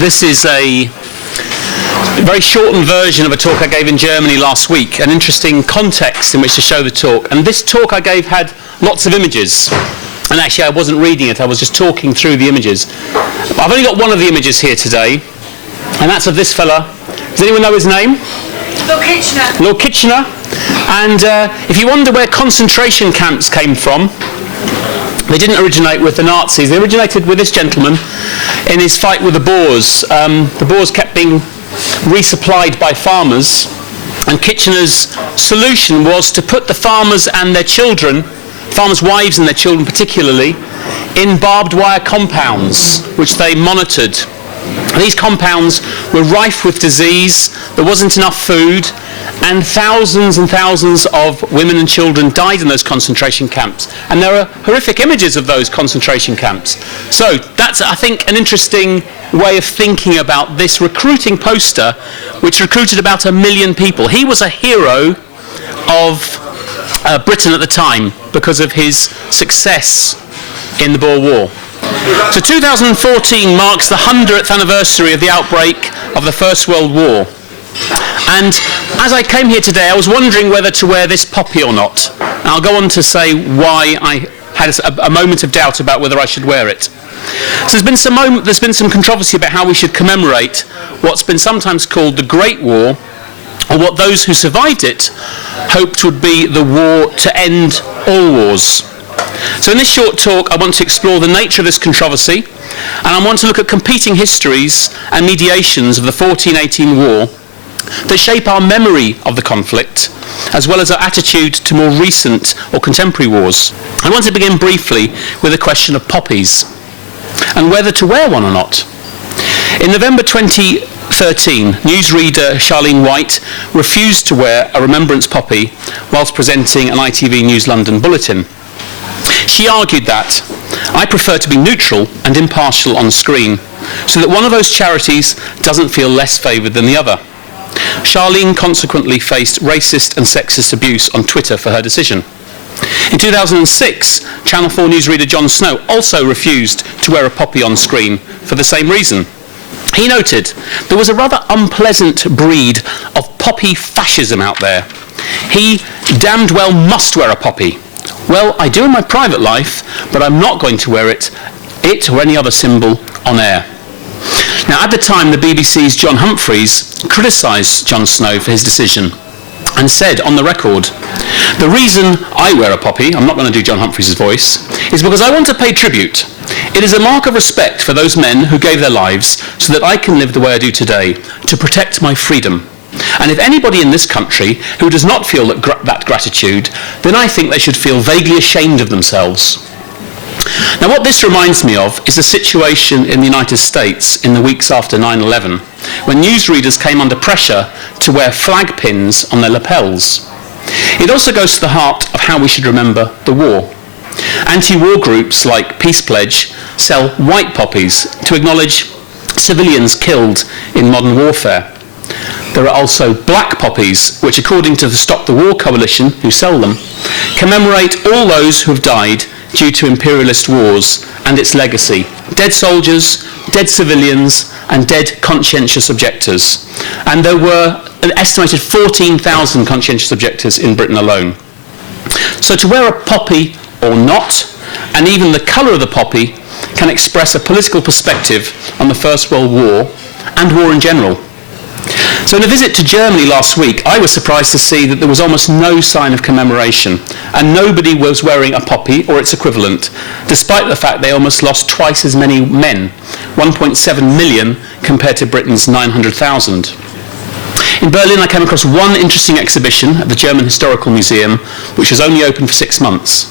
This is a very shortened version of a talk I gave in Germany last week, an interesting context in which to show the talk. And this talk I gave had lots of images. And actually I wasn't reading it, I was just talking through the images. But I've only got one of the images here today, and that's of this fella. Does anyone know his name? Lord Kitchener. Lord Kitchener. And if you wonder where concentration camps came from, they didn't originate with the Nazis. They originated with this gentleman in his fight with the Boers. The Boers kept being resupplied by farmers, and Kitchener's solution was to put the farmers and their children, farmers' wives and their children particularly, in barbed wire compounds, which they monitored. These compounds were rife with disease, there wasn't enough food, and thousands of women and children died in those concentration camps. And there are horrific images of those concentration camps. So that's, I think, an interesting way of thinking about this recruiting poster, which recruited about 1 million people. He was a hero of Britain at the time because of his success in the Boer War. So 2014 marks the 100th anniversary of the outbreak of the First World War. And as I came here today, I was wondering whether to wear this poppy or not. And I'll go on to say why I had a moment of doubt about whether I should wear it. So there's been some controversy about how we should commemorate what's been sometimes called the Great War, or what those who survived it hoped would be the war to end all wars. So in this short talk, I want to explore the nature of this controversy, and I want to look at competing histories and mediations of the 1418 war that shape our memory of the conflict, as well as our attitude to more recent or contemporary wars. I want to begin briefly with the question of poppies, and whether to wear one or not. In November 2013, newsreader Charlene White refused to wear a Remembrance poppy whilst presenting an ITV News London bulletin. She argued that I prefer to be neutral and impartial on screen, so that one of those charities doesn't feel less favoured than the other. Charlene consequently faced racist and sexist abuse on Twitter for her decision. In 2006, Channel 4 newsreader Jon Snow also refused to wear a poppy on screen for the same reason. He noted there was a rather unpleasant breed of poppy fascism out there. He damned well must wear a poppy. Well, I do in my private life, but I'm not going to wear it or any other symbol on air. Now, at the time, the BBC's John Humphreys criticised Jon Snow for his decision and said on the record, "The reason I wear a poppy," I'm not going to do John Humphreys' voice, "is because I want to pay tribute. It is a mark of respect for those men who gave their lives so that I can live the way I do today, to protect my freedom. And if anybody in this country who does not feel that gratitude, then I think they should feel vaguely ashamed of themselves." Now, what this reminds me of is the situation in the United States in the weeks after 9/11, when newsreaders came under pressure to wear flag pins on their lapels. It also goes to the heart of how we should remember the war. Anti-war groups like Peace Pledge sell white poppies to acknowledge civilians killed in modern warfare. There are also black poppies, which, according to the Stop the War Coalition, who sell them, commemorate all those who have died due to imperialist wars and its legacy. Dead soldiers, dead civilians, and dead conscientious objectors. And there were an estimated 14,000 conscientious objectors in Britain alone. So to wear a poppy or not, and even the colour of the poppy, can express a political perspective on the First World War and war in general. So in a visit to Germany last week, I was surprised to see that there was almost no sign of commemoration, and nobody was wearing a poppy or its equivalent, despite the fact they almost lost twice as many men, 1.7 million compared to Britain's 900,000. In Berlin, I came across one interesting exhibition at the German Historical Museum, which was only open for 6 months.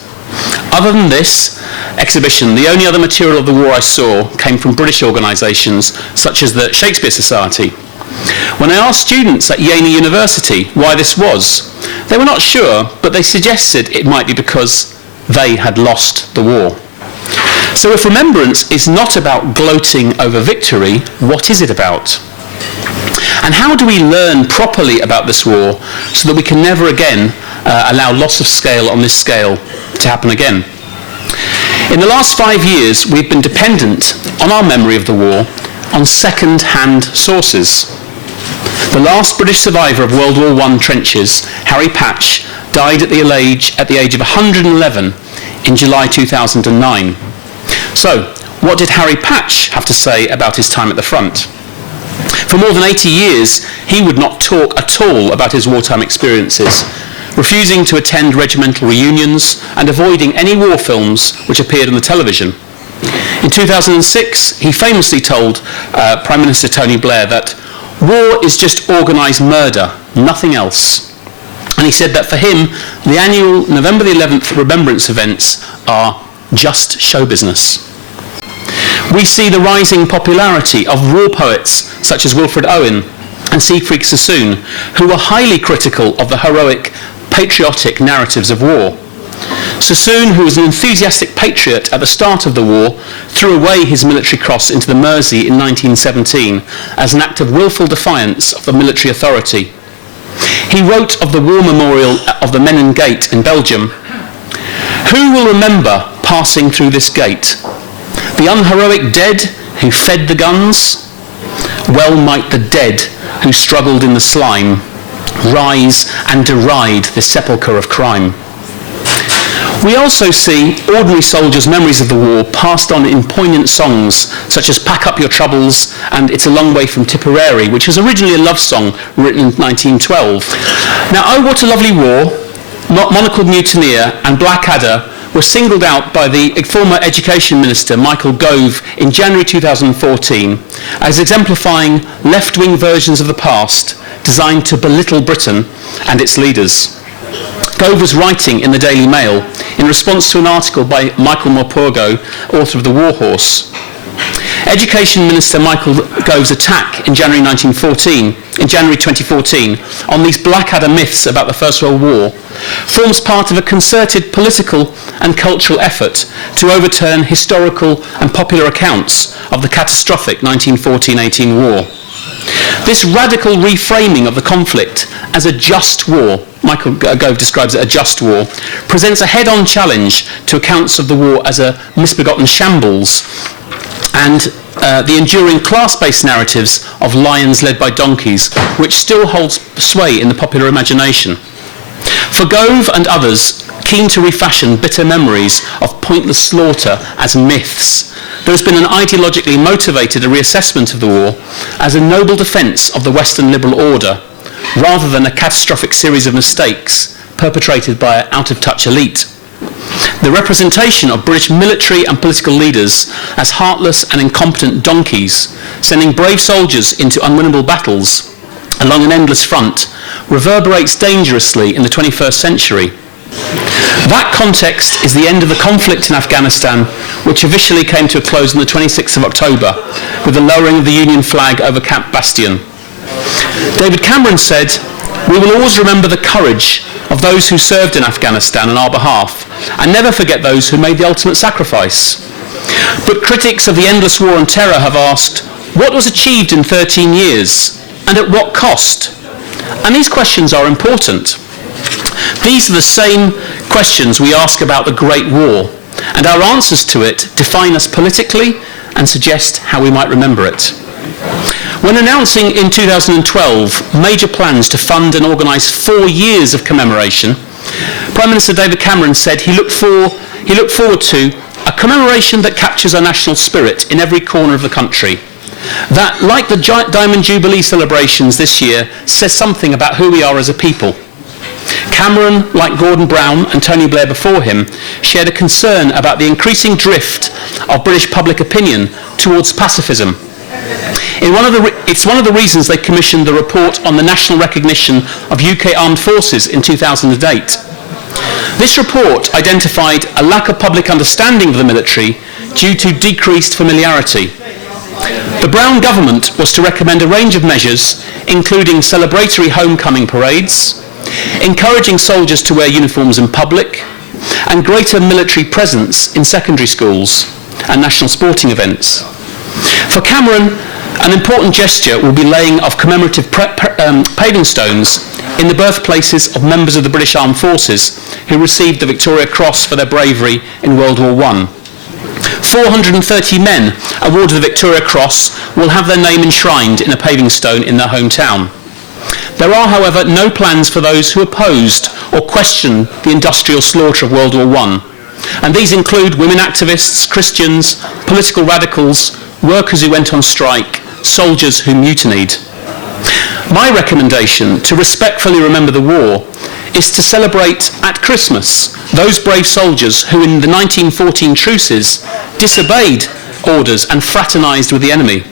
Other than this exhibition, the only other material of the war I saw came from British organisations such as the Shakespeare Society. When I asked students at Jena University why this was, they were not sure, but they suggested it might be because they had lost the war. So if remembrance is not about gloating over victory, what is it about? And how do we learn properly about this war so that we can never again allow loss of scale on this scale to happen again? In the last 5 years, we've been dependent on our memory of the war on second-hand sources. The last British survivor of World War I trenches, Harry Patch, died at the age of 111 in July 2009. So, what did Harry Patch have to say about his time at the front? For more than 80 years, he would not talk at all about his wartime experiences, refusing to attend regimental reunions and avoiding any war films which appeared on the television. In 2006, he famously told Prime Minister Tony Blair that war is just organised murder, nothing else. And he said that for him, the annual November the 11th Remembrance events are just show business. We see the rising popularity of war poets such as Wilfred Owen and Siegfried Sassoon, who were highly critical of the heroic, patriotic narratives of war. Sassoon, who was an enthusiastic patriot at the start of the war, threw away his military cross into the Mersey in 1917 as an act of willful defiance of the military authority. He wrote of the war memorial of the Menin Gate in Belgium, "Who will remember passing through this gate? The unheroic dead who fed the guns? Well might the dead who struggled in the slime rise and deride the sepulchre of crime." We also see ordinary soldiers' memories of the war passed on in poignant songs, such as Pack Up Your Troubles and It's a Long Way from Tipperary, which was originally a love song written in 1912. Now, Oh What a Lovely War, Monocled Mutineer and Blackadder were singled out by the former Education Minister Michael Gove in January 2014 as exemplifying left-wing versions of the past designed to belittle Britain and its leaders. Gove was writing in the Daily Mail in response to an article by Michael Morpurgo, author of The War Horse. Education Minister Michael Gove's attack in January 2014 on these Blackadder myths about the First World War forms part of a concerted political and cultural effort to overturn historical and popular accounts of the catastrophic 1914-18 war. This radical reframing of the conflict as a just war, Michael Gove describes it as a just war, presents a head-on challenge to accounts of the war as a misbegotten shambles and the enduring class-based narratives of lions led by donkeys, which still holds sway in the popular imagination. For Gove and others keen to refashion bitter memories of pointless slaughter as myths, there has been an ideologically motivated reassessment of the war as a noble defence of the Western liberal order, rather than a catastrophic series of mistakes perpetrated by an out-of-touch elite. The representation of British military and political leaders as heartless and incompetent donkeys, sending brave soldiers into unwinnable battles along an endless front, reverberates dangerously in the 21st century. That context is the end of the conflict in Afghanistan, which officially came to a close on the 26th of October, with the lowering of the Union flag over Camp Bastion. David Cameron said, "We will always remember the courage of those who served in Afghanistan on our behalf, and never forget those who made the ultimate sacrifice." But critics of the endless war on terror have asked, what was achieved in 13 years, and at what cost? And these questions are important. These are the same questions we ask about the Great War, and our answers to it define us politically and suggest how we might remember it. When announcing in 2012 major plans to fund and organise 4 years of commemoration, Prime Minister David Cameron said he looked forward to a commemoration that captures our national spirit in every corner of the country. That, like the Diamond Jubilee celebrations this year, says something about who we are as a people. Cameron, like Gordon Brown and Tony Blair before him, shared a concern about the increasing drift of British public opinion towards pacifism. It's one of the reasons they commissioned the report on the national recognition of UK armed forces in 2008. This report identified a lack of public understanding of the military due to decreased familiarity. The Brown government was to recommend a range of measures, including celebratory homecoming parades, encouraging soldiers to wear uniforms in public, and greater military presence in secondary schools and national sporting events. For Cameron, an important gesture will be laying of commemorative paving stones in the birthplaces of members of the British Armed Forces who received the Victoria Cross for their bravery in World War I. 430 men awarded the Victoria Cross will have their name enshrined in a paving stone in their hometown. There are, however, no plans for those who opposed or questioned the industrial slaughter of World War I. And these include women activists, Christians, political radicals, workers who went on strike, soldiers who mutinied. My recommendation to respectfully remember the war is to celebrate at Christmas those brave soldiers who in the 1914 truces disobeyed orders and fraternised with the enemy.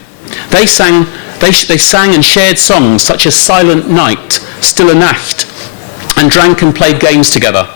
They sang and shared songs such as Silent Night, Stille Nacht, and drank and played games together.